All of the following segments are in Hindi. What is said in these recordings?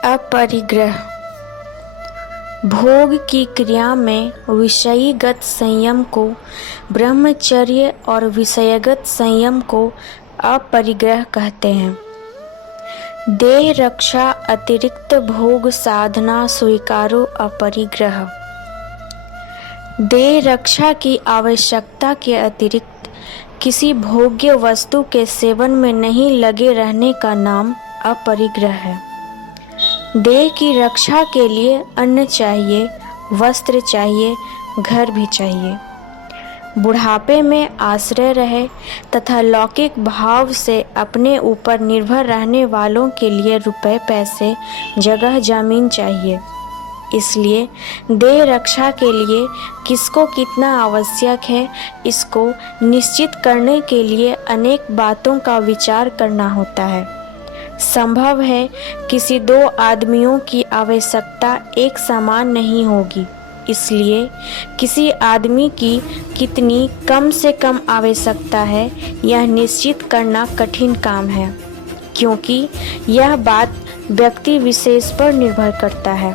अपरिग्रह भोग की क्रिया में विषयीगत संयम को ब्रह्मचर्य और विषयगत संयम को अपरिग्रह कहते हैं। देह रक्षा अतिरिक्त भोग साधना स्वीकारो अपरिग्रह। देह रक्षा की आवश्यकता के अतिरिक्त किसी भोग्य वस्तु के सेवन में नहीं लगे रहने का नाम अपरिग्रह है। देह की रक्षा के लिए अन्न चाहिए, वस्त्र चाहिए, घर भी चाहिए। बुढ़ापे में आश्रय रहे तथा लौकिक भाव से अपने ऊपर निर्भर रहने वालों के लिए रुपए पैसे जगह जमीन चाहिए। इसलिए देह रक्षा के लिए किसको कितना आवश्यक है, इसको निश्चित करने के लिए अनेक बातों का विचार करना होता है। संभव है किसी दो आदमियों की आवश्यकता एक समान नहीं होगी, इसलिए किसी आदमी की कितनी कम से कम आवश्यकता है यह निश्चित करना कठिन काम है, क्योंकि यह बात व्यक्ति विशेष पर निर्भर करता है।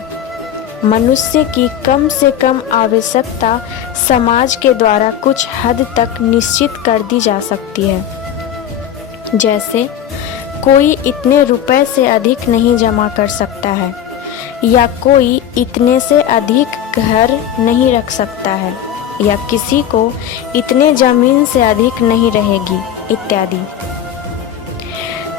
मनुष्य की कम से कम आवश्यकता समाज के द्वारा कुछ हद तक निश्चित कर दी जा सकती है। जैसे कोई इतने रुपए से अधिक नहीं जमा कर सकता है, या कोई इतने से अधिक घर नहीं रख सकता है, या किसी को इतने जमीन से अधिक नहीं रहेगी इत्यादि।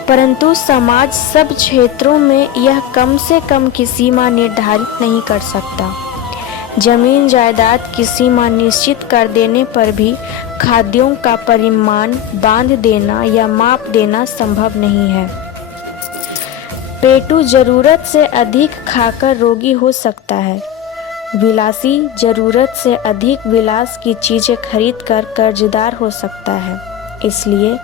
परंतु समाज सब क्षेत्रों में यह कम से कम की सीमा निर्धारित नहीं कर सकता। जमीन जायदाद की सीमा निश्चित कर देने पर भी खाद्यों का परिमाण बांध देना या माप देना संभव नहीं है। पेटू जरूरत से अधिक खाकर रोगी हो सकता है। विलासी जरूरत से अधिक विलास की चीजें खरीदकर कर्जदार हो सकता है। इसलिए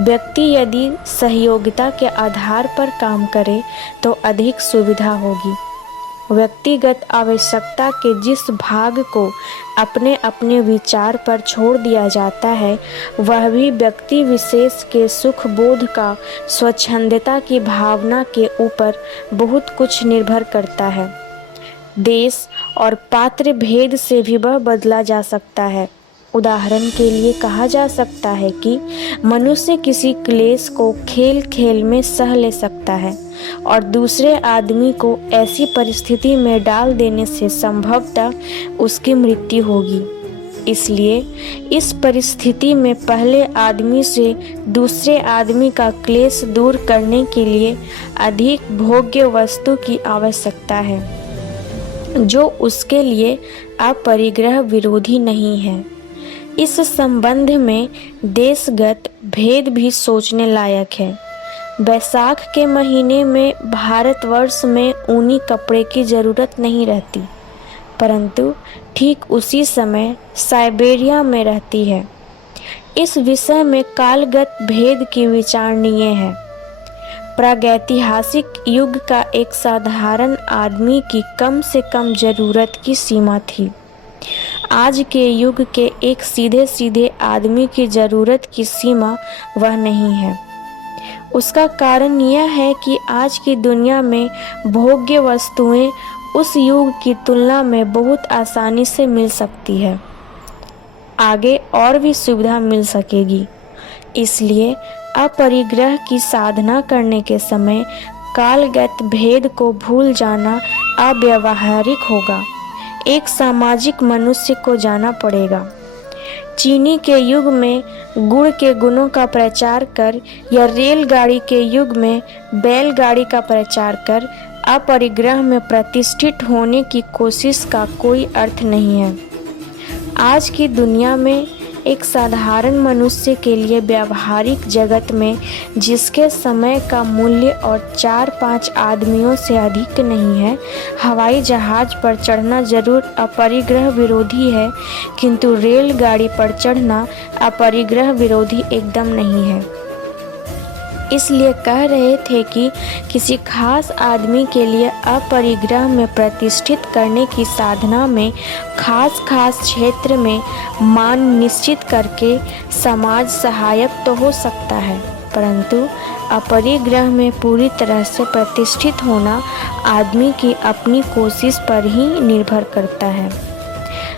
व्यक्ति यदि सहयोगिता के आधार पर काम करे तो अधिक सुविधा होगी। व्यक्तिगत आवश्यकता के जिस भाग को अपने अपने विचार पर छोड़ दिया जाता है, वह भी व्यक्ति विशेष के सुख बोध का स्वच्छंदता की भावना के ऊपर बहुत कुछ निर्भर करता है। देश और पात्र भेद से भी वह बदला जा सकता है। उदाहरण के लिए कहा जा सकता है कि मनुष्य किसी क्लेश को खेल खेल में सह ले सकता है और दूसरे आदमी को ऐसी परिस्थिति में डाल देने से संभवतः उसकी मृत्यु होगी। इसलिए इस परिस्थिति में पहले आदमी से दूसरे आदमी का क्लेश दूर करने के लिए अधिक भोग्य वस्तु की आवश्यकता है, जो उसके लिए अपरिग्रह विरोधी नहीं है। इस संबंध में देशगत भेद भी सोचने लायक है। बैसाख के महीने में भारतवर्ष में ऊनी कपड़े की जरूरत नहीं रहती, परंतु ठीक उसी समय साइबेरिया में रहती है। इस विषय में कालगत भेद की विचारणीय है। प्रागैतिहासिक युग का एक साधारण आदमी की कम से कम जरूरत की सीमा थी। आज के युग के एक सीधे सीधे आदमी की जरूरत की सीमा वह नहीं है। उसका कारण यह है कि आज की दुनिया में भोग्य वस्तुएं उस युग की तुलना में बहुत आसानी से मिल सकती है। आगे और भी सुविधा मिल सकेगी। इसलिए अपरिग्रह की साधना करने के समय कालगत भेद को भूल जाना अव्यावहारिक होगा। एक सामाजिक मनुष्य को जाना पड़ेगा। चीनी के युग में गुड़ के गुणों का प्रचार कर या रेलगाड़ी के युग में बैलगाड़ी का प्रचार कर अपरिग्रह में प्रतिष्ठित होने की कोशिश का कोई अर्थ नहीं है। आज की दुनिया में एक साधारण मनुष्य के लिए व्यावहारिक जगत में जिसके समय का मूल्य और 4-5 आदमियों से अधिक नहीं है, हवाई जहाज पर चढ़ना जरूर अपरिग्रह विरोधी है, किंतु रेलगाड़ी पर चढ़ना अपरिग्रह विरोधी एकदम नहीं है। इसलिए कह रहे थे कि किसी खास आदमी के लिए अपरिग्रह में प्रतिष्ठित करने की साधना में खास क्षेत्र में मान निश्चित करके समाज सहायक तो हो सकता है, परंतु अपरिग्रह में पूरी तरह से प्रतिष्ठित होना आदमी की अपनी कोशिश पर ही निर्भर करता है।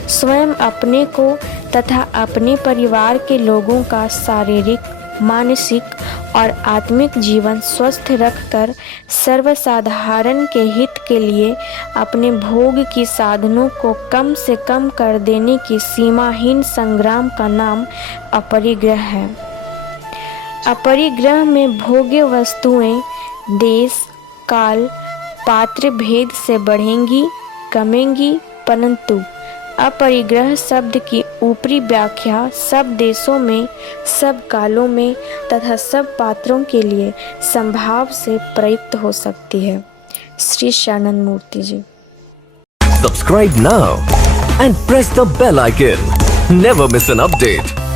स्वयं अपने को तथा अपने परिवार के लोगों का शारीरिक, मानसिक और आत्मिक जीवन स्वस्थ रखकर सर्वसाधारण के हित के लिए अपने भोग की साधनों को कम से कम कर देने की सीमाहीन संग्राम का नाम अपरिग्रह है। अपरिग्रह में भोग्य वस्तुएं देश, काल, पात्र भेद से बढ़ेंगी, कमेंगी, परंतु अपरिग्रह शब्द की ऊपरी व्याख्या सब देशों में, सब कालों में तथा सब पात्रों के लिए संभाव से प्रयुक्त हो सकती है। श्री श्यानंद मूर्ति जी। Subscribe now and press the bell icon. Never miss an update.